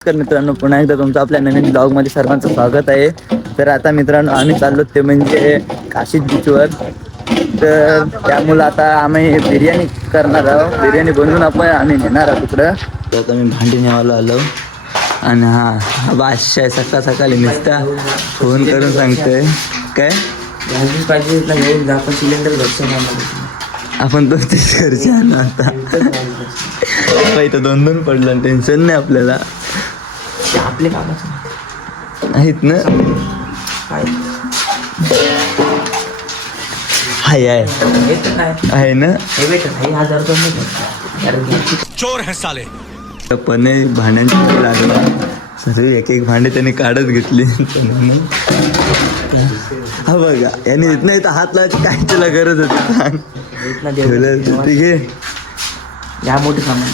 नमस्कार मित्रांनो, पुन्हा एकदा तुमचं आपल्या नवीन ब्लॉग मध्ये सर्वांचं स्वागत आहे. तर आता मित्रांनो आम्ही चाललो ते म्हणजे काशीद बीचवर. तर त्यामुळे आता आम्ही बिर्याणी करणार आहोत. बिर्याणी बनवून आम्ही नेणार आहोत तिकडं. तर आम्ही भांडी न्यायला आलो आणि हा बादशाह सकाळ सकाळी नुसता फोन करून सांगतोय काय सिलेंडर आपण दोनच घरचे आहे ना. आता इथं दोन पडलं, टेन्शन नाही आपल्याला. आपले कामाचं आहेत ना. हाय आहे ना. चोर है साले. पण भांड्यांची लागला सर्व एक एक भांडे त्यांनी काढत घेतली. हा बघा याने इथं इथं हात लावायची काय त्याला गरज होती. ठीक आहे या मोठे सामान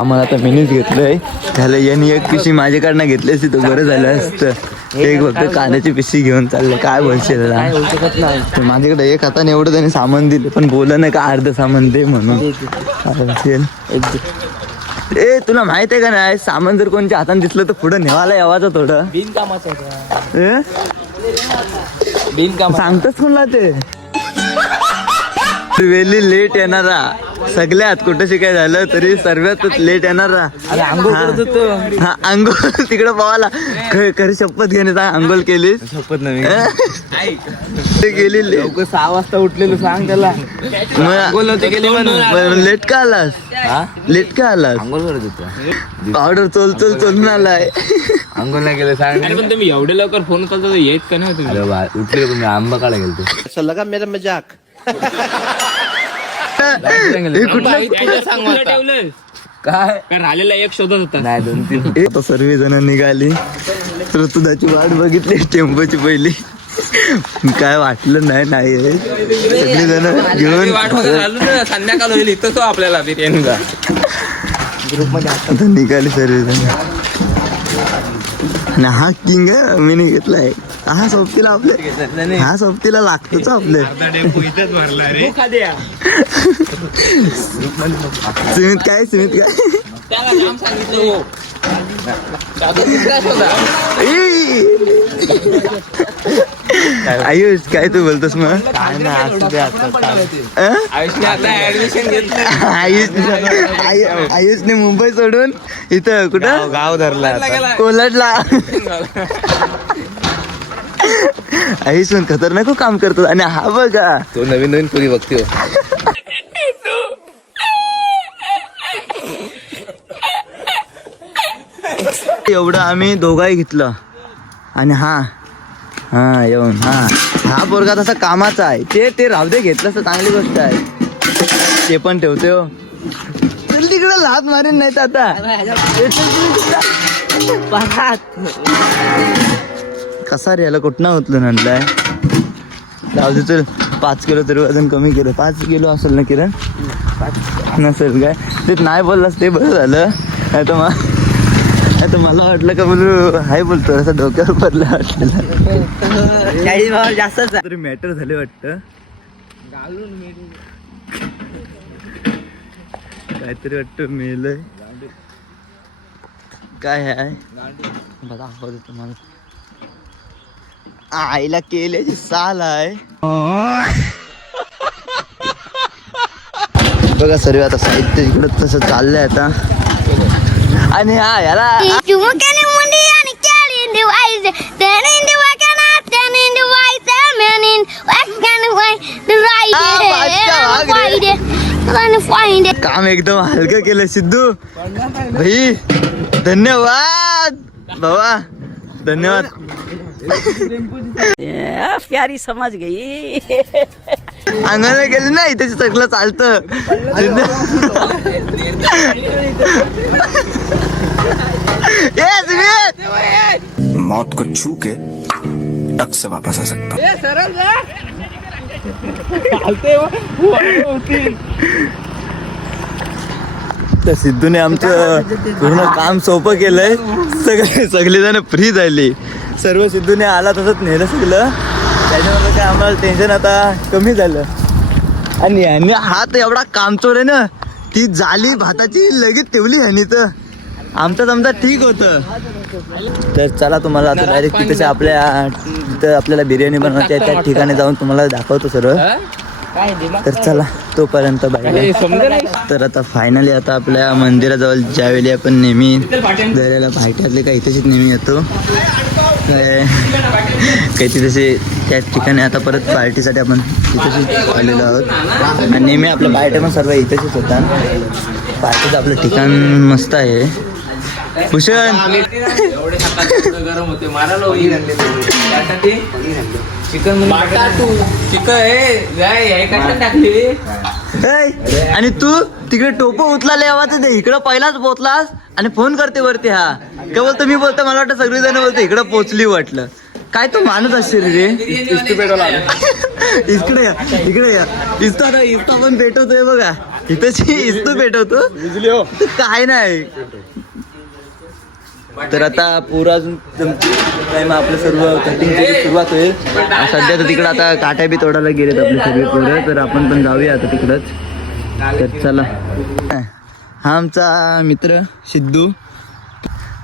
आम्हाला आता मेन्यूज घेतलंय. त्याला यांनी एक पिशी माझ्याकडनं घेतली असती तर बरं झालं असतं. एक फक्त कांद्याची पिशी घेऊन चालले. काय बोलशील माझ्याकडे एक हाताने एवढं त्याने सामान दिलं, पण बोललं नाही का अर्ध सामान दे म्हणून. ए तुला माहित आहे का नाही, सामान जर कोणच्या हाताने दिसलं तर पुढे नेवायला यावाचं थोडं. बिनकामाचं सांगतच कोणला ते वेली लेट येणारा. सगळ्यात कुठं शिकाय झालं तरी सर्वात लेट येणारा. हा अंघोळ तिकडे पवाला खरी शपथ घेणे. अंघोळ केली शपथ नाही गेली. 6 वाजता उठलेलो सांग त्याला. लेट का आलास? लेट का आलास? अंघोळ करत होतो. ऑर्डर चोल चोलून आलाय. अंघोळ नाही केलं सांग. पण तुम्ही एवढे लवकर फोन करता येत का नाही तुम्ही? उठले तुम्ही आंबा काढा गेलतो. ऐसा लगा मेरा मजाक. काय राहिलेला एक शोधत होता. नाही 2-3 आता सर्व जण निघाली. ऋतुदाची वाट बघितली टेम्पोची पहिली. काय वाटलं नाही सगळे जण घेऊन संध्याकाळ होईल इथं तो आपल्याला बिर्याणीचा ग्रुप मध्ये आता निघाली सर्व जण. आणि हा किंग मी नाही घेतलाय. हा सोबतीला आपले हा सोबतीला लागतोच आपले. सुमित काय त्याला नाम सांगितलं. आयुष काय तू बोलतोस मग? आयुषने मुंबई सोडून इथं कुठं गाव धरला कोलडला. आयुष पण खतरनाक काम करतो. आणि हा बघा तो नवीन पुरी बघतो. एवढं आम्ही दोघाही घेतलं. आणि हा येऊन हा पोरगा तसा कामाचा आहे. ते राहू दे, घेतलं तर चांगली गोष्ट आहे. ते पण ठेवते हो. चल तिकडे लात मारेन नाही तर आता कसा रे याला कुठनं होतलं म्हटलंय. जाऊ दे चल. 5 किलो तरी वजन कमी केलं. 5 किलो असेल ना किरण? नसेल काय ते नाही बोललास ते बरं झालं. आता मला वाटलं का बोलू हाय बोलतो असं डोक्यावर पडलं वाटलं. जास्त तरी मॅटर झाले वाटतं. काहीतरी वाटतं मेलय. काय आहे बघा तुम्हाला. आईला केल्याची साल आहे बघा सर्व. आता साहित्य इकडं तसं चाललंय आता. आणि हा याला काम एकदम हलकं केलं सिद्धू भाई. धन्यवाद बाबा, धन्यवाद. प्यारी समझ गई. अंगाला गेले ना इथे सगळं चालतं. मौत को छू के टक से वापस आ सकता. तर सिद्धूने आमचं पूर्ण काम सोपं केलंय. सगळेजण फ्री झाली. सर्व सिद्धूने आला तसंच नेलं सगळं. त्याच्यामुळे काय आम्हाला टेन्शन आता कमी झालं. आणि ह्याने हात एवढा कामचोर आहे ना, ती जाली भाताची लगेच ठेवली ह्यानी. तर आमचा ठीक होतं. तर चला तुम्हाला आता डायरेक्ट तिथे आपल्याला बिर्याणी बनवायची आहे त्या ठिकाणी जाऊन तुम्हाला दाखवतो सर्व. तर चला तोपर्यंत बाय. तर आता फायनली आता आपल्या मंदिराजवळ ज्यावेळी आपण नेहमी दर्याला पायथ्यातले का इथेच नेहमी येतो काही तसे त्या ठिकाणी आता परत पार्टीसाठी आपण इथेच आलेलो आहोत. आणि नेहमी आपलं पार्टी पण सर्व इथेच होता. पार्टीचं आपलं ठिकाण मस्त आहे. भूषण गरम होते मारायला चिकन टाकली. आणि तू तिकडे टोप उचलाले आवाज ते इकडं पहिलाच पोचलास आणि फोन करते वरती. हा काय बोलतो मी बोलतो मला वाटतं सगळेजण बोलतो इकडं पोचली वाटलं. काय तो माणूस असेल रे. इकडे या इस्ता पण पेटवतोय बघा. इथंची इस्तू पेटवतो काय नाही. तर आता पुरा अजून टाइम आपलं सर्व कटिंगची सुरुवात होईल. सध्या तर तिकडं आता काट्या बी तोडायला गेलेत आपले सर्व पोरं. तर आपण पण जाऊया आता तिकडंच. तर चला. हा आमचा मित्र सिद्धू.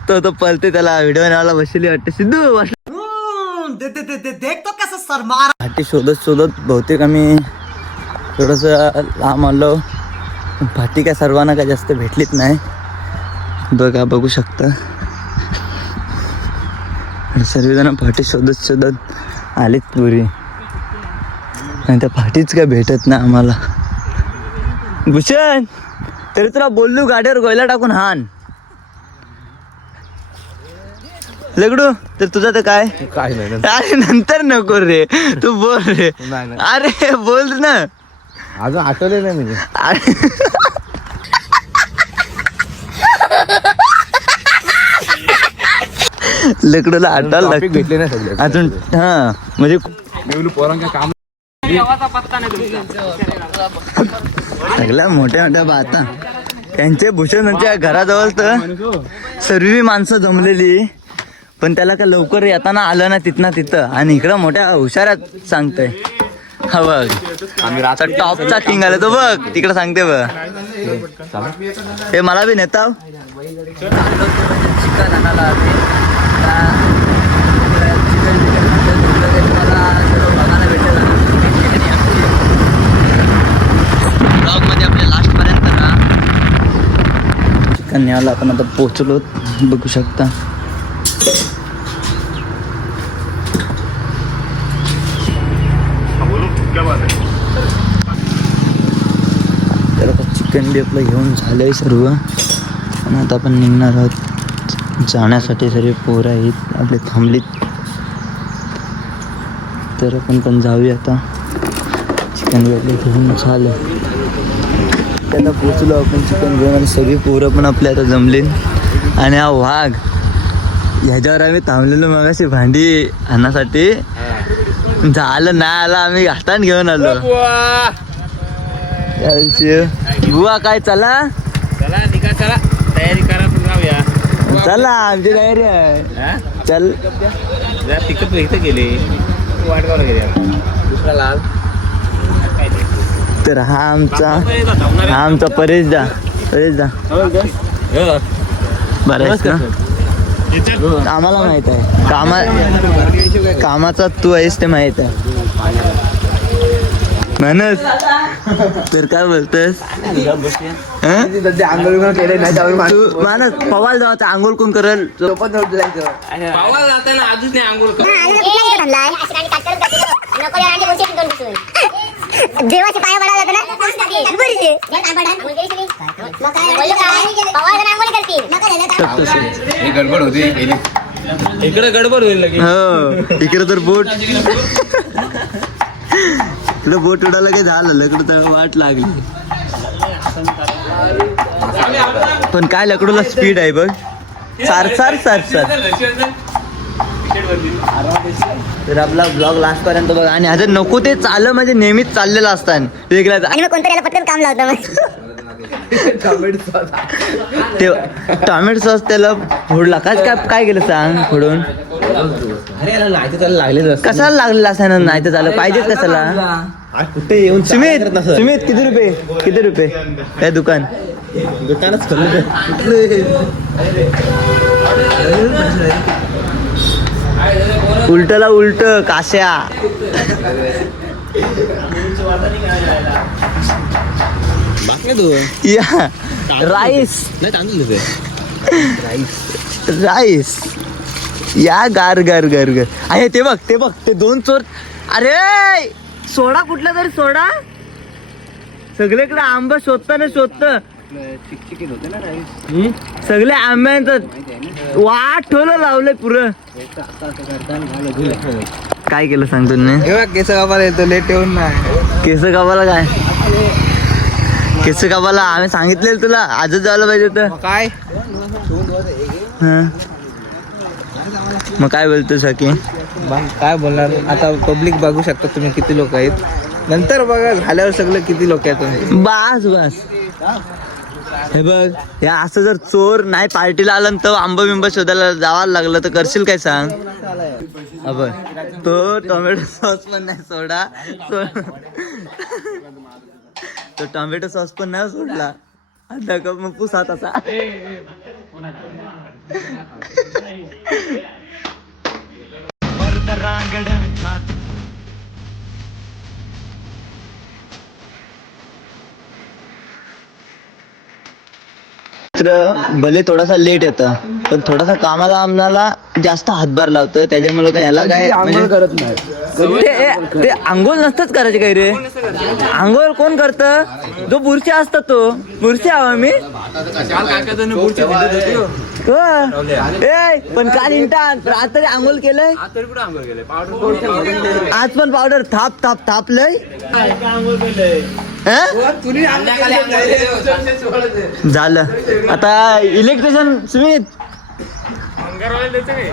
तो पलते त्याला व्हिडिओ बनवायला बसली वाटते. सिद्धू फाटी शोधत बहुतेक आम्ही थोडंसं लांब आलो. फाटी काय सर्वांना काय जास्त भेटलीच नाही. बघा बघू शकता सर्वजण फाटी शोधत आलीत पुरी. आणि त्या फाटीच काय भेटत नाही आम्हाला. भूषण तरी तुला बोललो गाडीवर गोयला टाकून हान लगडू. तर तुझं तर काय नाही अरे नंतर नको रे तू बोल रे. अरे बोल ना अजून आठवले नाही म्हणजे. लकडूला आटायला लागते भेटले नाही सगळे अजून. हा म्हणजे पोरांच्या काम सगळ्या मोठ्या बाता त्यांचे भूषणांच्या घराजवळ तर सर्व माणसं जमलेली. पण त्याला का लवकर येताना आलं ना तिथं. आणि इकडं मोठ्या हुशारात सांगतोय. हा बघ आम्ही आता टॉपचा किंग आला तो बघ तिकडं सांगते बघ. हे मला बी नेता चिकन आणायला बघायला भेटेल. ब्लॉगमध्ये आपल्या लास्टपर्यंत ना चिकन न्यायला आपण आता पोचलो बघू शकता. तर आता चिकन बी आपलं घेऊन झालंय सर्व. आणि आता आपण निघणार आहोत जाण्यासाठी. सर्व पोरं आहेत आपले थांबलीत. तर आपण पण जाऊया आता. चिकन बी आपलं घेऊन झालं. आता पोचलो आपण चिकन घेऊन. आणि सगळी पोरं पण आपले आता जमले. आणि हा वाघ ह्याच्यावर आम्ही थांबलेलो मगाशी भांडी आणण्यासाठी. झालं नाही आला आम्ही घाटान घेऊन आलो. बुवा काय चला चला तयारी करा जाऊया. चला आमची तयारी आहे. चल तिकट इथं गेले वाटगावला गेले दुसरा लाल. तर हा आमचा परेश दा बरं आहेस ना. आम्हाला माहित आहे कामाचा तू आहेस ते माहित आहे. मानस तर काय बोलतोस. तू मानस पवाल जाऊ आंघोळ कोण करल. पावाला जाताना आजच नाही आंघोळ कर. देवाचे पाया पडायला जातं ही गडबड होती इकडे गडबड होईल लगे. हो इकडे तर बोट इकडे बोट उडाला काही झालं. लकडं तर वाट लागली. पण काय लकडूला स्पीड आहे बघ. सार तर आपला ब्लॉग लास्ट पर्यंत बघा. आणि ह्याचं नको ते चाललं म्हणजे नेहमीच चाललेलं असतं वेगळ्याच. आणि मग कोणतरी याला पटकन काम लावतं मग. ते टॉमॅटो सॉस त्याला फोडला काय केलं सांग फोडून अरे याला नाही तर त्याला लागलेच असतं. कशाला लागलेला असं नाही तर झालं पाहिजेच कशाला कुठे येऊन सुमित किती रुपये काय दुकान दुकानच खोललं. उलटला उलट काश्या बाकी तू या राईस नाही तांदूळ देते. राईस या गार गार गार गार आहे ते बघ ते दोन चोर अरे सोडा कुठला तरी सोडा सगळीकडे आंबा शोधताना चिकचिकीत होते ना राईस. सगळे आंब्यांचं वाट ठेवलं लावलंय पुरं काय केलं सांगतो नाही केस कापायला येतो लेट येऊन नाही केस कापाला काय केस कापाला आम्ही सांगितलेलं तुला आजच जायला पाहिजे तर काय हं. मग काय बोलतो सकी काय बोलणार आता पब्लिक बघू शकता तुम्ही किती लोक आहेत नंतर बघा झाल्यावर सगळं किती लोक आहेत तुम्ही बस हे बघ हे असं जर चोर नाही पार्टीला आलं तर आंबा बिंबा शोधायला जावायला लागलं तर करशील काय सांग बघ तो टोमॅटो सॉस पण नाही सोडा तो टोमॅटो सॉस पण नाही सोडला अर्धा कप मग पुसात असा भले थोडासा लेट येतं पण थोडासा कामाला आम्हाला जास्त हातभार लावतं त्याच्यामुळे काय याला काय म्हणजे करत नाही ते आंघोळ नसतच करायचे काही रे आंघोळ कोण करतं जो बुरशी असतो तो बुरशी हवा मी पण काल इंटान आज तरी आंघोळ केलंय आज पण पावडर थापलंय झालं आता इलेक्ट्रिशियन सुमित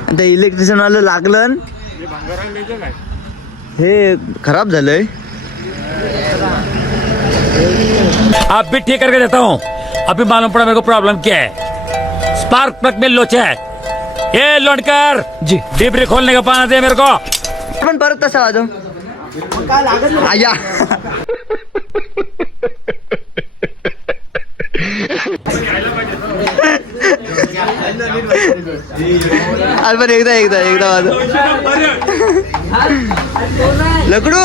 आता इलेक्ट्रिशियन वाला लागलं हे खराब झालंय आप भी ठीक करके देता हूँ अभी मालूम पड़ा मेरे को प्रॉब्लम क्या है स्पार्क प्लग में लोचा है ये लौटकर जी डिबरी खोलने का पाना दे मेरे को पण परत तसा वाजव आया अरे पण एकदा वाजव लकडू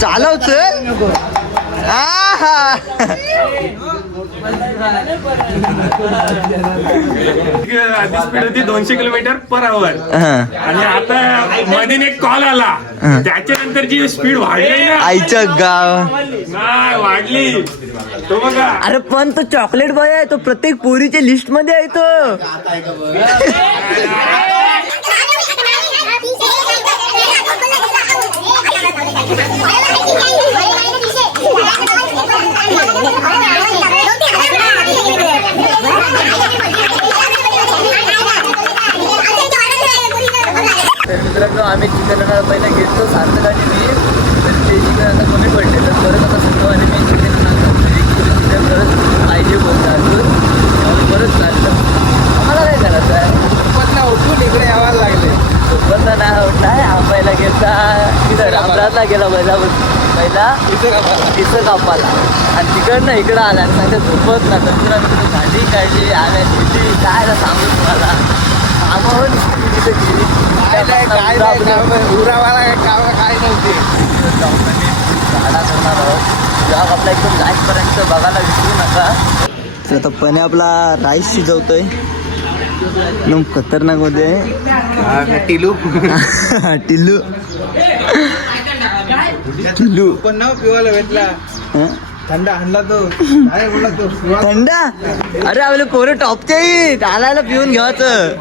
चालव चल स्पीड होती 200 km/h आणि आता मध्ये एक कॉल आला त्याच्यानंतर जी स्पीड वाढली ना आईचं गाव नाही वाढली तो बघा. अरे पण तो चॉकलेट बॉय आहे तो प्रत्येक पोरीच्या लिस्ट मध्ये आहे तो तर मित्रांनो आम्ही चिकन पहिला घेतलो सार्थक आणि मी तर ते चिकन आता कमी पडले तर परत आता संतो आणि मी चिकन परत पाहिजे बोलतो अजून परत चाललं आम्हाला काय करायचं आहे उठून इकडे यायला लागले बंद नाही होत नाही आंबायला गेला तिथं रामराजला गेला पहिला इथं कापाला आणि तिकडनं इकडं आला आणि सांगता झोपत ना कचरा मित्र भांडी काढली आल्या काय सांगू तुम्हाला कामावर तिथे गेली काय नव्हते झाडा करणार आहोत जॉब आपला एकदम लास्टपर्यंत बघायला विसरू नका तर आता पणे आपला राईस शिजवतोय एकदम खतरनाक मध्ये टिलू टिल्लू पण नाव पिवायला भेटला हं? थंडा आणला तो काय बोलला तो थंडा अरे आपले पोरं टॉपचे चालायला पिऊन घ्यायचं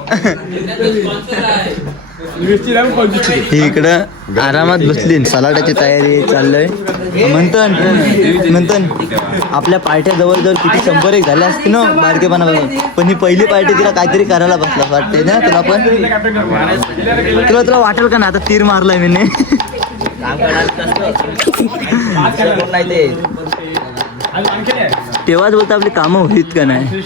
इकडं आरामात बसली सलाडाची तयारी चाललंय म्हणतो आपल्या पार्ट्या जवळजवळ किती 100 झाल्या असते ना बारकेपणापासून पण ही पहिली पार्टी तिला काहीतरी करायला बसला वाटते ना तुला पण तुला वाटेल का ना आता तीर मारलाय मी तेव्हाच बोलतो आपली कामं होईत का नाही.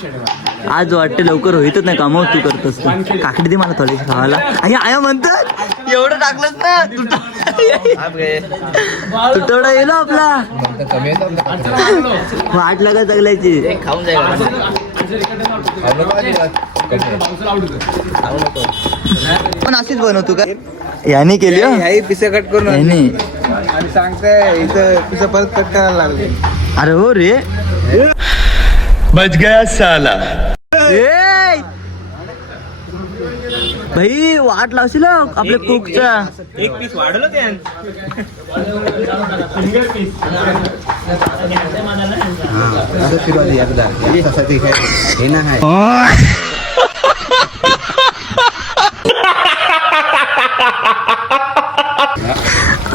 आज वाटते लवकर होईतच नाही कामं, तू करतोस तर. काकडी दे मला थोडी खावायला. आणि आया म्हणतात एवढं टाकलंच ना तुटवडा येईल आपला. वाट लागत सगळ्याची. खाऊन जाईल. पण अशीच बनवतो का याने केली हो? ह्याही पिसे कट करून याने. आणि सांगताय इथं पिसे परत कट करायला लागले. अरे हो रे. बच गया साला. ए! भाई वाट लावशील हो आपल्या कुकचा. एक पीस वाढवलं ते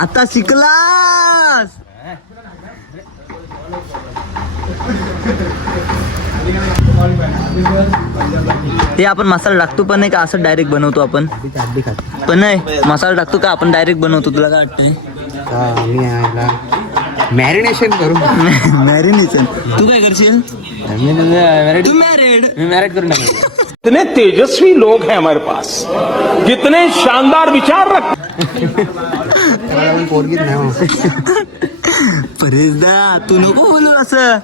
आता शिकलास. ते आपण मसाला टाकतो पण नाही का, असं डायरेक्ट बनवतो आपण पण नाही. मसाला टाकतो का आपण डायरेक्ट बनवतो. तुला काय वाटतंय? मॅरिनेशन करू. मॅरिनेशन तू काय करशील? तू मॅरिड. मी मॅरिनेट करून टाकतो. कितने तेजस्वी लोग हैं हमारे पास, कितने शानदार विचार रखते. पोरगीत नाही. परेशदा तू नको बोलू असं.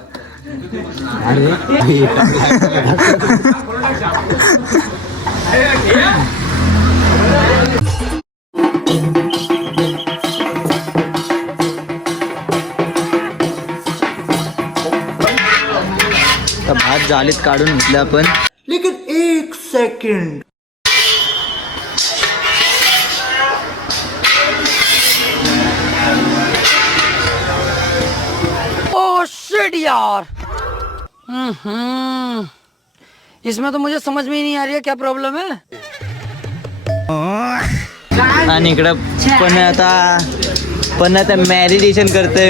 भात जालीत काढून घेतले आपण. लेकिन एक सेकंड. ओ शिट यार. इसमें तो मुझे समझ में ही नहीं आ रही है क्या प्रॉब्लम है. आणि इकडं पण आता मॅरिनेशन करते.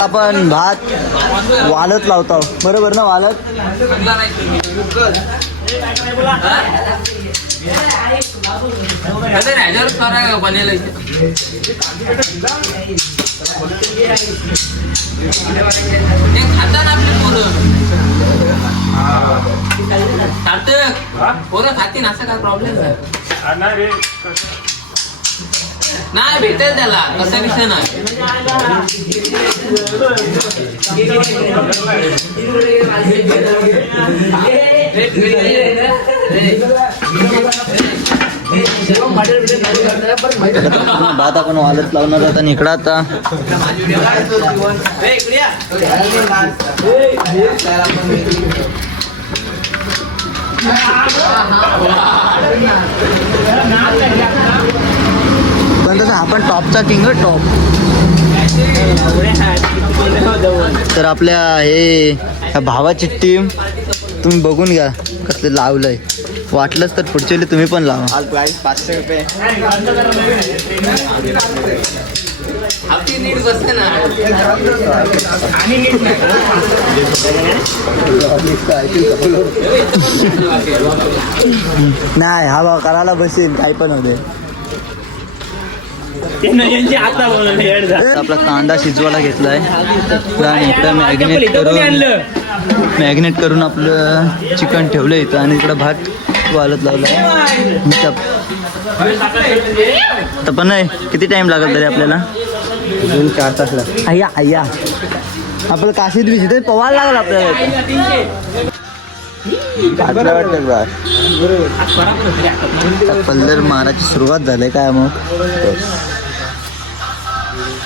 आपण भात वालत लावतो बरोबर ना. वालत खाती ना, काय प्रॉब्लेम नाही भेटेल त्याला, कसा विषय नाही. भात आपण वालत लावणार आहोत. आणि इकडं आता पण तसं आपण टॉपचा किंग टॉप. तर आपल्या हे भावाची टीम तुम्ही बघून घ्या कसं लावलंय. वाटलंच तर पुढच्या वेळी तुम्ही पण लावा. 500 रुपये. नीट बसते ना. नाही हा भाव करायला बसेल काही पण होते. आपला कांदा शिजवायला घेतलाय आणि इकडं मॅग्नेट करून आपलं चिकन ठेवलं इथं. आणि इकडं भात वालत लावलाय. तर पण नाही किती टाइम लागेल तरी आपल्याला? 2-4 तास लागतात. आय्या आपलं काशीत बिशीत पवायला लागलं आपल्याला. कलर मारायची सुरुवात झाली काय मग?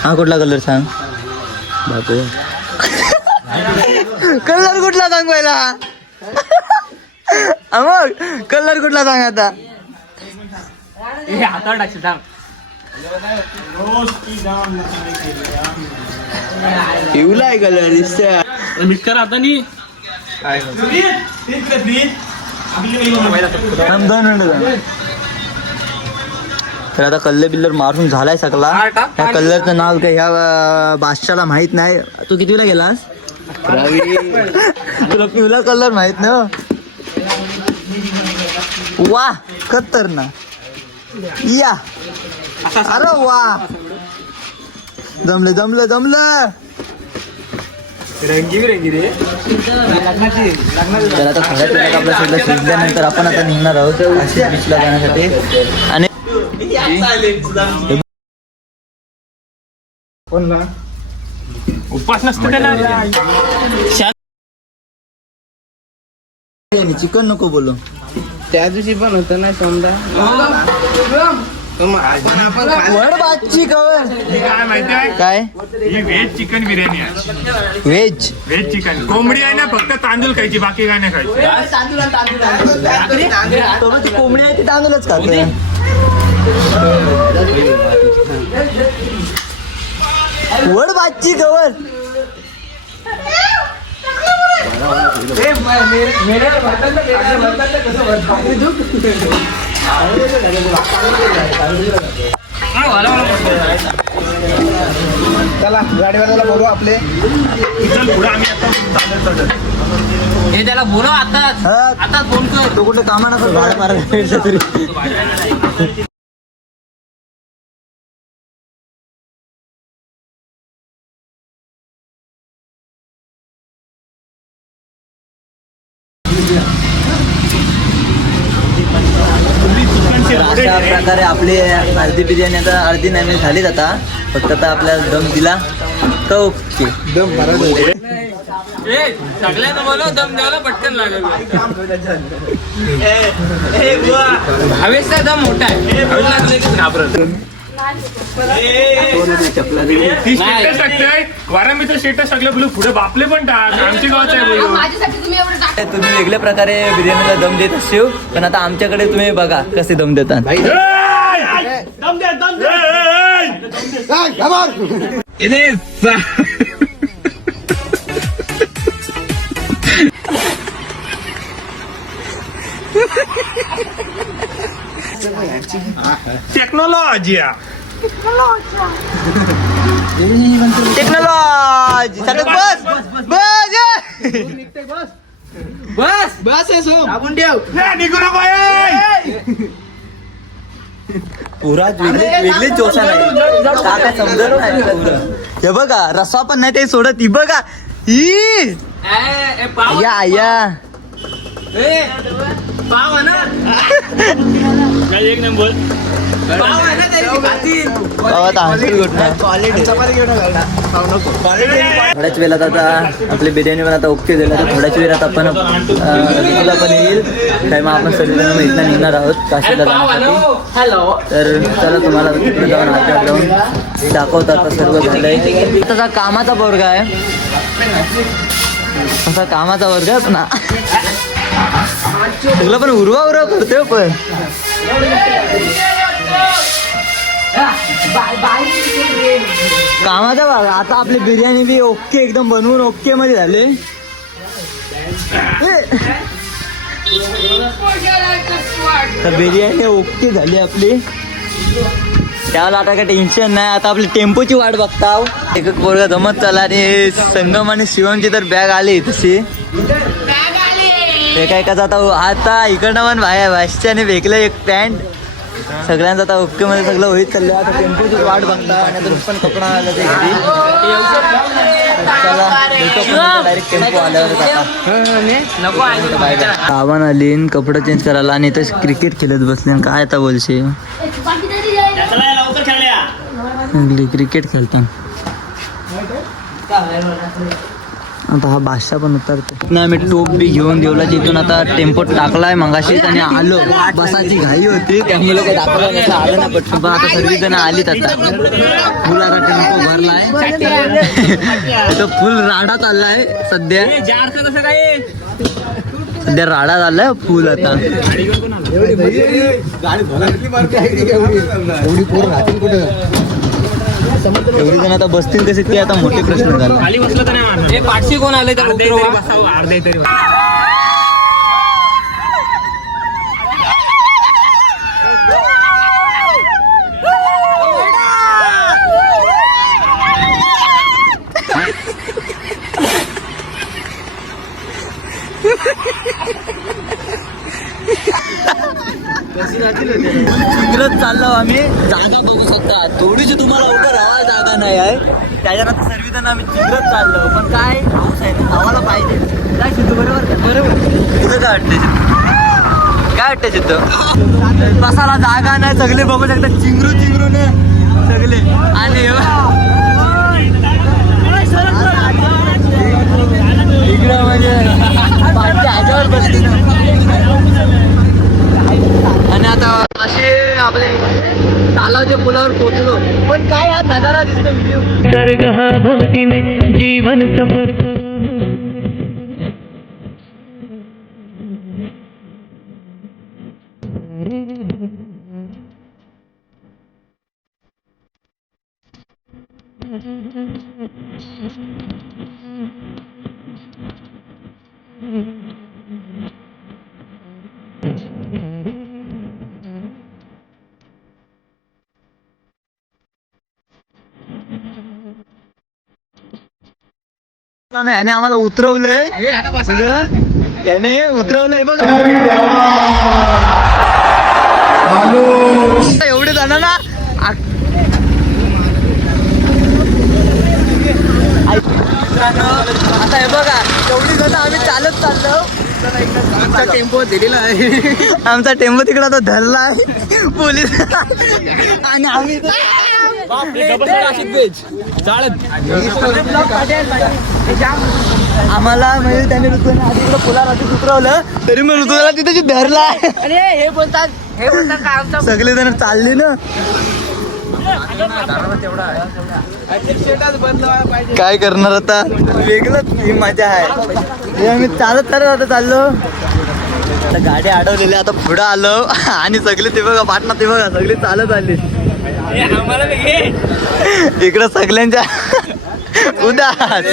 हा कुठला कलर सांग बापू. कलर कुठला सांग पहिला. मग कलर कुठला सांग आता. हातावर टाकशील थांब. पिवलाय कलर दिसतोय. मिक्स कर आता नी. तर आता कल्लर बिल्लर मारून झालाय सगळा. ह्या कल्लरचं नाव काय ह्या बादशाला माहित नाही. तू कितीला गेलास? तुला पिवला कलर माहित ना. वा खतरनाक या. अरे वा जमलं जमलं जमलं. तर आता थोड्या वेळात आपलं सगळं शिजल्यानंतर आपण आता निघणार आहोत काशी बीचला जाण्यासाठी. आणि उपास नसतं त्याला. चिकन नको बोलू. त्या दिवशी पण होतं ना समजा. वड बाजची कवर काय माहिती आहे काय ही व्हेज चिकन बिर्याणी आहे. व्हेज व्हेज चिकन कोंबडी आहे ना फक्त तांदूळ खायची बाकी काय नाही खायची. ती कोंबडी आहे ती तांदूळच खाते. वड बाजची कवर चला गाडीवाल्याला बोलू आपले. चल पुढे आम्ही आता चालत हे त्याला बोलव आता फोन कर. तो कुठे कामा नका भाडं मारायला तरी. अशा प्रकारे आपली अर्धी बिर्याणी आता अर्धी नाही झालीच आता. फक्त आता आपल्याला दम दिला तर ओके. दम मारा. सगळ्यांना बोलव दम द्यायला पटकन लागेल. हवेचा दम मोठा आहे. हवेला लागले की घाबरत. ती स्टेटस टाकते वारामीचं स्टेटस टाकलं बोलू पुढे बापले पण टाक आमची गावाचं आहे बोलू. तुम्ही वेगळ्या प्रकारे बिर्याणीला दम देत असतो पण आता आमच्याकडे तुम्ही बघा कसे दम देतात. दम दे दम दे. टेक्नॉलॉजी टेक्नॉलॉजी बस बस बस आहे सो आपण ठेव. निघू नको. पुरा वेगळी चोसा नाही काय समजत नाही. हे बघा रस्सा पण नाही ते सोडत. ही बघा ही या या पाव आहे ना. एक नंबर पाव आहे ना त्याची भाजी. थोड्याच वेळात आता आपली बिर्याणी पण आता ओके झाली. तर थोड्याच वेळात आपण तुला पण येईल काय मग आपण सगळेजण इथं निघणार आहोत काशीला जाण्यासाठी. हॅलो. तर चला तुम्हाला तिकडे जाऊन हातात जाऊन दाखवतात आता सर्व झालंय. तसा कामाचा वर्ग आहे. तसा कामाचा वर्ग आहे ना. तुला पण उरवा करतोय पण कामाचा भाग. आता आपली बिर्याणी बी ओके एकदम बनवून ओके मध्ये झाले. तर बिर्याणी ओके झाली आपली. त्याला आता काय टेन्शन नाही. आता आपली टेम्पोची वाट बघता. एक एक पोरगा जमत चालला आणि संगम आणि शिवमची तर बॅग आली तशी. ते काय कसं आता इकडनं पण भाषाने भेकलं एक पॅन्ट. सगळ्यांचं आता ओके मध्ये सगळं होईत चाललं. आता टेम्पोची वाट बघता आणि आता पण कपडा आला ते घरी. डायरेक्ट टेम्पो आल्यावर आव्हान आली कपडे चेंज करायला आणि इथं क्रिकेट खेळत बसले. काय आता बोलशे क्रिकेट खेळतात. आता हा बादशाह पण उतरतो ना. आम्ही टोप बी घेऊन देवला तिथून आता टेम्पो टाकलाय मगाशीच आणि आलो. बसाची घाई होती त्यामुळे काही दाखवलं नसं आलं ना पटकन. पण आता सर्व जण आलीत. आता फुल आता टेम्पो भरलाय. तो फुल राडा चाललाय सध्या. सध्या राडा झालाय फुल आता. एवढी जण आता बसतील कसे ते आता मोठे प्रश्न झाला. खाली बसलं तर नाही मारणार. हे पाठशी कोण आले तर अर्धे तरी बसावं, अर्धे तरी बसावं. चिंगरत चाललो आम्ही. जागा बघू शकता, थोडीशी तुम्हाला उभं राहायला जागा नाही आहे. त्याच्यानंतर सर्वजण आम्ही चिंगरत चाललो. पण काय पाऊस आहे ना, धावायला पाहिजे. काय सिद्धू बरोबर बरोबर तुझं काय वाटतं सिद्धू? काय वाटतं सिद्धू? बसायला जागा नाही, सगळे बघू शकता चिंगरू ना सगळे. आणि इकडं म्हणजे पाचशे ह्याच्यावर बसली ना. आणि आता असे आपले तालाच्या पुलावर पोहोचलो. पण काय हा नजारा दिसतो व्हिडिओ. जीवन सफर याने आम्हाला उतरवलंय. याने उतरवलंय बघ. एवढे जण ना आता हे बघा, एवढी जण आम्ही चालत चाललो. आमचा टेम्पो दिलेला आहे. आमचा टेम्पो तिकडे आता धरला आहे पोलीस. आणि आम्ही आम्हाला म्हणजे त्याने ऋतूने आधी इकडं पुला रात्री उतरवलं, तरी मग ऋतूला तिथे धरला आहे. अरे हे बोलतात काय आमचा सगळे जण चालले ना. काय करणार आता, वेगळंच ही मजा आहे. हे आम्ही चालत आता चाललो. आता गाडी अडवलेली, आता पुढं आलो आणि सगळे ते बघा पाटणा ते बघा सगळे चालत आले. इकडं सगळ्यांच्या उदास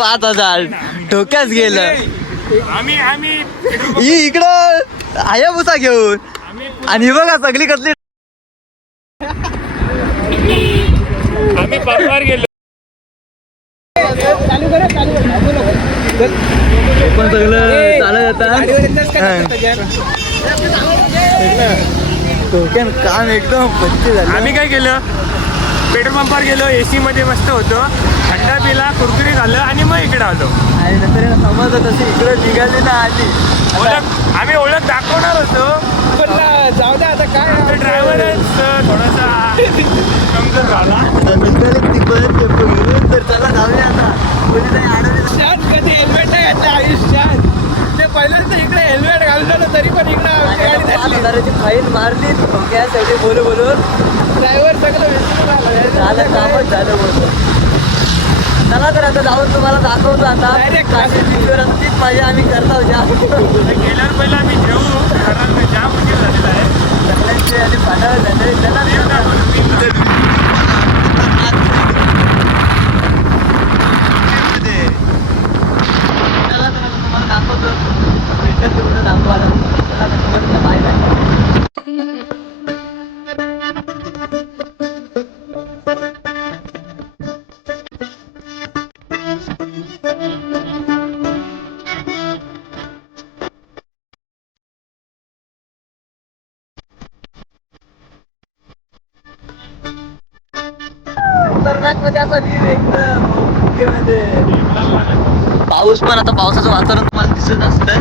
5,000 डोक्याच गेलं. ही इकडं हायाबुसा घेऊन. आणि ही बघा सगळी कसली आम्ही पारवार गेलो. पण सगळं चालत डोक्यान काम एकदम पच्ची झालं. आम्ही काय केलं, पेट्रोल पंपावर गेलो, एसी मध्ये मस्त होतो, थंडा पिला, कुरकुरी झालं आणि मग इकडे आलो. आणि नंतर समजत तशी इकडे निघाली ना आली. आम्ही ओळख दाखवणार होतो, पण जाऊ द्या आता काय. ड्रायव्हरच थोडासा कमजोर झाला. निघाले ती परत टेम्पो घेऊन. तर चला जाऊया आता. कोणी नाही अडवलं. कधी हेल्मेट नाही घातलं आयुष्यात. ते पहिल्यांदा इकडे हेल्मेट घाललं तरी पण इकडे आमची गाडी धरली. 5,000ची फाईन मारली. सगळे बोलून ड्रायव्हर सगळं विसरून आला. झालं कामच झालं बोलतो. चला तर आता जाऊन तुम्हाला दाखवतो. आता तीच मजा आम्ही करतो. गेल्यावर पहिला आम्ही जेवू, कारण जाम उशीर झालेला आहे. सगळ्यांचे आणि पाठावर झाले. चला दाखवतो. Bye bye. पाऊस पण आता पावसाचं वातावरण तुम्हाला दिसत असतं.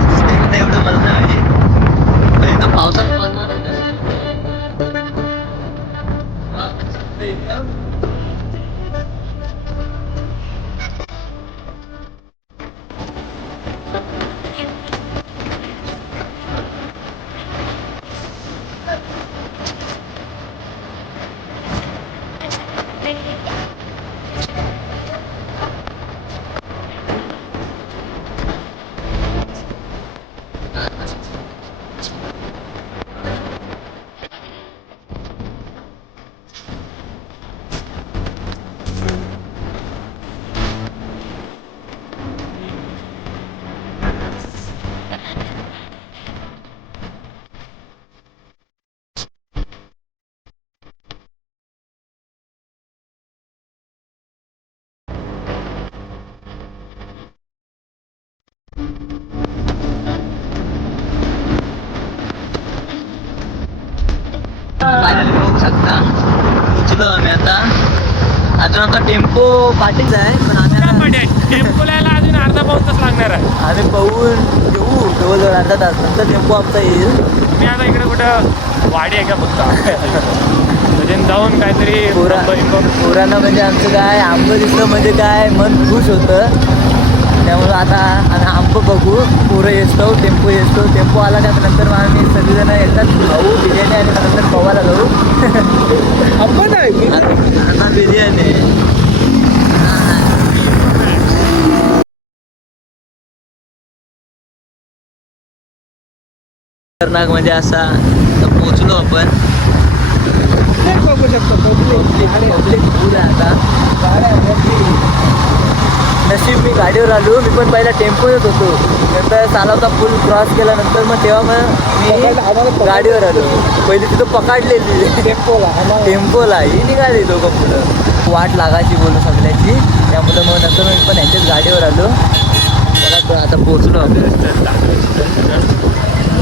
एवढं मला नाही एकदम पावसाचं वातावरण फायनली बघू शकता पोचलो आम्ही आता. अजून आमचा टेम्पो पाठीच आहे पण आम्ही आता टेम्पोला यायला अजून अर्धा पाऊस तास लागणार आहे. आम्ही पाहून येऊ जवळजवळ अर्धा तास नंतर टेम्पो आमचा येईल. मी आता इकडे कुठं वाडी आहे का फक्त म्हणजे जाऊन काहीतरी पोरांना म्हणजे आमचं काय आंब दिसलं म्हणजे काय मन खुश होतं. त्यामुळं आता आम्ही आंब बघू, पोरं येतो, टेम्पो आला का नंतर मग आम्ही सगळेजण येतात खाऊ बिर्याणी आणि नंतर पवायला जाऊ. आपण आहे आता बिर्याणी खतरनाक म्हणजे असा पोचलो आपण. बघू शकतो पब्लिक फुल आहे आता. नशीब मी गाडीवर आलो. मी पण पहिला टेम्पोच होतो, नंतर चालवता फुल क्रॉस केल्यानंतर मग तेव्हा मग मी गाडीवर आलो. पहिली तिथं पकडलेली टेम्पोला ही निघाली दोघं पुढं. वाट लागायची बोलू सगळ्याची, त्यामुळं मग नंतर मी पण यांच्याच गाडीवर आलो. त्याला आता पोहोचलो आपण.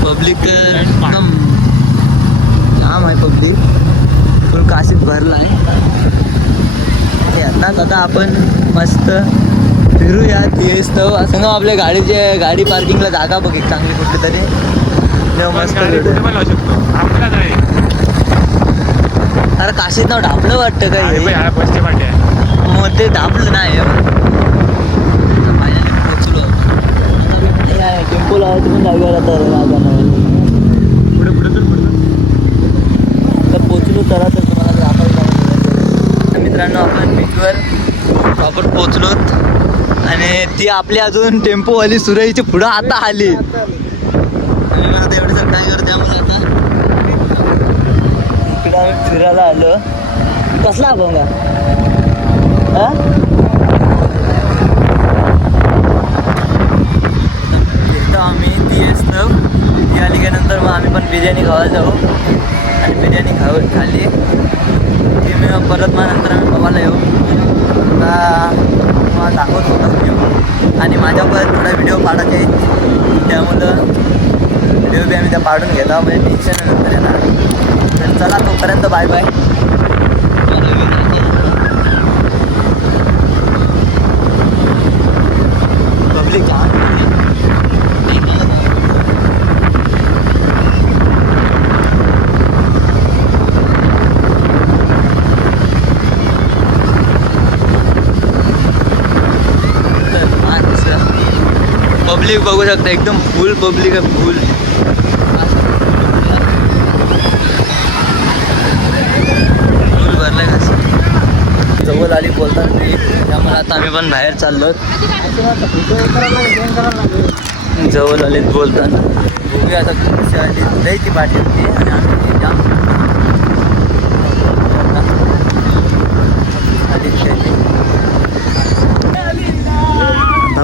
पब्लिक एकदम जाम आहे, पब्लिक फुल काशीत भरला आहे. आता आपण मस्त फिरूया. तेच तर असं ना आपल्या गाडी पार्किंगला जागा बघ एक चांगली कुठली तरी मस्त अरे काशीत नाव ढापलं वाटतं काय मग ते ढापलं नाही. पोचलो टेम्पो लावायचं पण जागेवर तर पोचलो चला तर तुम्हाला दाखवायला. मित्रांनो आपण बीचवर प्रॉपर पोचलोत आणि ती आपली अजून टेम्पोवाली सुरईच्या पुढं आता आली. आणि एवढे जर काय करते आम्हाला आता इकडं आम्ही फिरायला आलो. कसला अभंगा फिरतो आम्ही. ती आली का नंतर मग आम्ही पण बिर्याणी खावायला जाऊ आणि बिर्याणी खाल्ली की मी परत मग नंतर आम्ही पवायला येऊ. आता तुम्हाला दाखवत होता व्हिडिओ आणि माझ्या पण थोडा व्हिडिओ काढायचे आहेत, त्यामुळं व्हिडिओ बी आम्ही त्या काढून घेता म्हणजे टेन्शन नंतर येणार. तर चला तोपर्यंत बाय बाय. पब्लिक पब्लिक बघू शकता एकदम फुल पब्लिक आहे, फुल. फुल भरलाय कसं जवळ आली बोलतात मी, त्यामुळे आता आम्ही पण बाहेर चाललो. जवळ आलेत बोलताना बघूया आता कशी आली लई ती पाठी होती आणि आम्ही जाम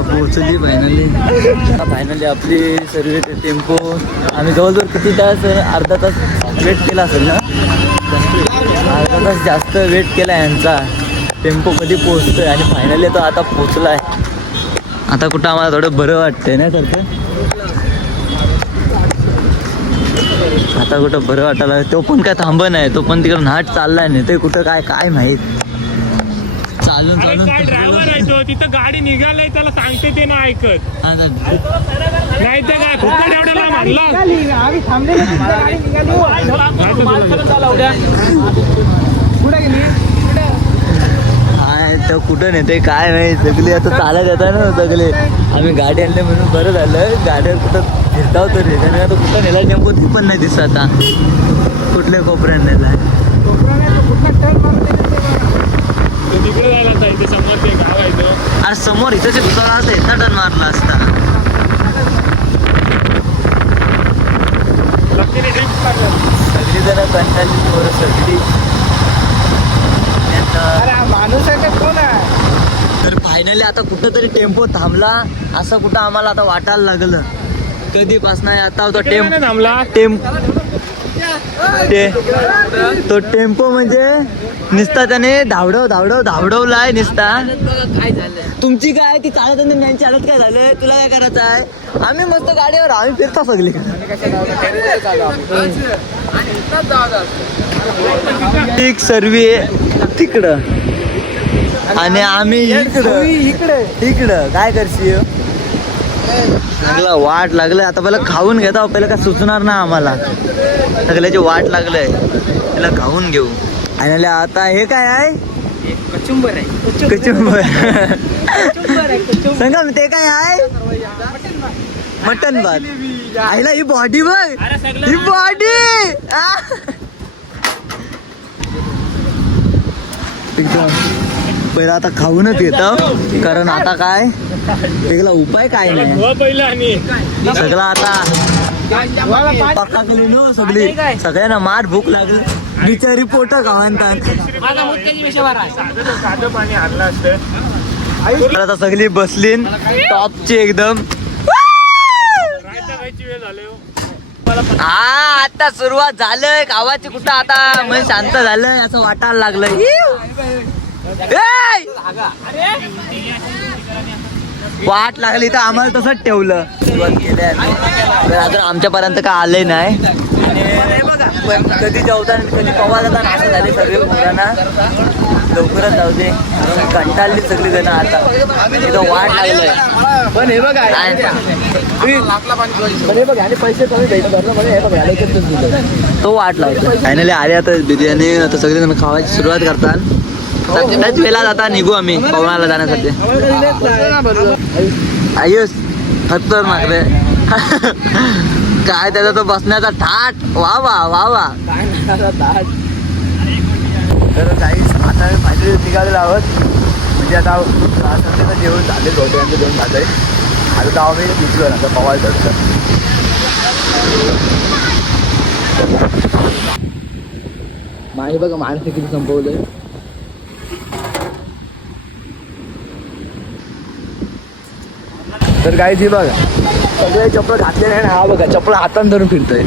पोहोचली फायनली आपली सर्व टेम्पो. आम्ही जवळजवळ किती तास अर्धा तास वेट केला असेल ना, अर्धा तास जास्त वेट केला यांचा. टेम्पो कधी पोहोचतोय आणि फायनली तो आता पोचला आहे. आता कुठं आम्हाला थोडं बरं वाटतंय ना सारखं. आता कुठं बरं वाटायला. तो पण काय थांब नाही, तो पण तिकडं नाट चाललाय नाही ते कुठं काय माहीत. चालून काय ड्रायव्हर आहे तो, तिथं गाडी निघालय त्याला सांगते ते ना ऐकत नाही तर काय फुकट एवढ्याला म्हणला. तर कुठं नेते काय नाही, सगळे आता चालत येतात ना सगळे. आम्ही गाडी आणले म्हणून बरं झालं. गाड्या कुठं फिरताव तर त्याने आता कुठं नेला टेम्पो ती पण नाही दिसत आता. कुठल्या कोपऱ्यात नेला तिकडे जायला जायचं समोर ते गाव आहे तो. अरे समोर इथं दुकान असतं इथं टर्न मारला असता. सगळी जण कंटाळली पोरं सगळी. माणूस आहे का कोण आहे. तर फायनली आता कुठं तरी टेम्पो थांबला असं कुठं आम्हाला आता वाटायला लागलं. कधीपासून आता होता थांबला टेम्पो तो टेम्पो म्हणजे निसता त्याने धावडवलाय निसता. तुमची काय ती चालत त्यांची हालत काय झालंय, तुला काय करायचं आहे? आम्ही मस्त गाडीवर आम्ही फिरता सगळी. एक सर्वी तिकडं आणि आम्ही इकडं काय करशील? सगळं वाट लागलंय आता. पहिला खाऊन घेता, पहिला काय सुचणार ना आम्हाला. सगळ्याची वाट लागलंय, त्याला खाऊन घेऊ. आणि आता हे काय आहे? कचुंबर आहे. कचुंबर सांगा ते काय आहे? मटन भात. आईला ही बॉडी बघ, ही बॉडी एकदम. पहिला आता खाऊनच येतं, कारण आता काय वेगळा उपाय काय नाही. सगळं आता पक्का केली न सगळी. सगळ्यांना मार भूक लागली, बिचारी पोट गावतात. आता सगळी बसली टॉपची एकदम. हा आता सुरुवात झालंय गावाची. कुठं आता म्हणजे शांत झालंय असं वाटायला लागलंय. वाट लागली तर आम्हाला तसंच ठेवलं. सुरुवात केली आहे अजून आमच्यापर्यंत काय आलंय नाही. पण कधी जेवताना कधी पवा जाताना असं झाले सगळे पोरांना. लवकरच जाऊ दे, कंटाळली सगळी जण आता. तिथं वाट लागलंय. पण हे बघ तो वाट लागतो. फायनली आले आता बिर्याणी. आता सगळेजण खावायची सुरुवात करतात. त्याच वेळेला आता निघू आम्ही पवनाला जाण्यासाठी. आयुष खतरनाक रे. काय त्याचा तो बसण्याचा ठाट. वा वा वा वा. तर काही आता फायनली निघालेलो आहोत. म्हणजे आता संध्याचं जेवण झाले. दोघांचं जेवण झालंय. आता जाऊ मी बीचवर आता पवायला जातं. माही बघा माणसं किती संपवलंय. तर काय ती बघा सगळे चप्पल घातले नाही. हा बघा चप्पल हातान धरून फिरतोय.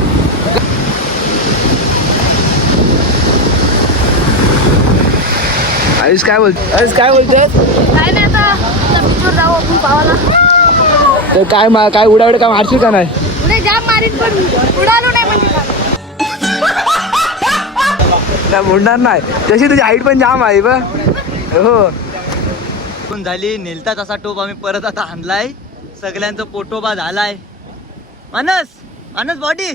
आयुष काय बोलतोय? काय नाही आता बीचवर जाऊ आपण पावाला. तर काय उडावडे काय मारशील का नाही? पुढे जाम मारीत पण उडालो नाही म्हणजे नाही मुडणार नाही. तशी तुझी हाईट पण जाम आहे बघ. हो झाली. नेलता तसा टोप आम्ही परत आता आणलाय. सगळ्यांचा पोटोबा झालाय. मानस बॉडी.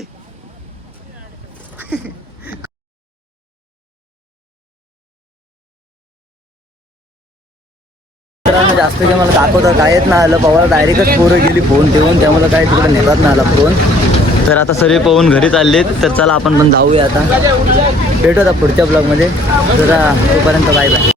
जास्त काही मला दाखवता कायच ना आलं. पवाला डायरेक्टच पोरं गेली फोन ठेवून. त्यामुळे काय तिकडे नेतात ना आला फोन. तर आता सर्व पाहून घरी चाललेत. तर चला आपण पण जाऊया आता. भेटू आता पुढच्या ब्लॉगमध्ये. तर तोपर्यंत बाय बाय.